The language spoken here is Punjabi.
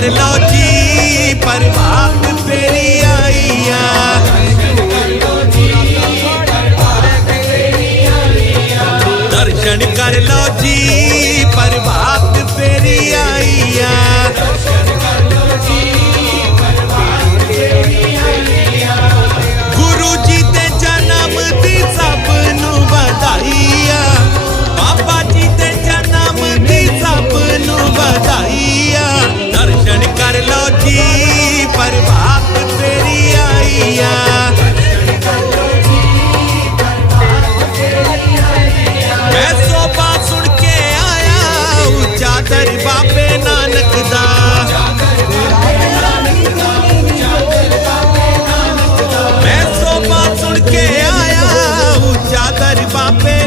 ਕਰ ਲਓ ਜੀ ਪ੍ਰਭਾਤ ਤੇਰੀ ਆਈ ਦਰਸ਼ਨ ਕਰ ਲਓ ਜੀ। pé.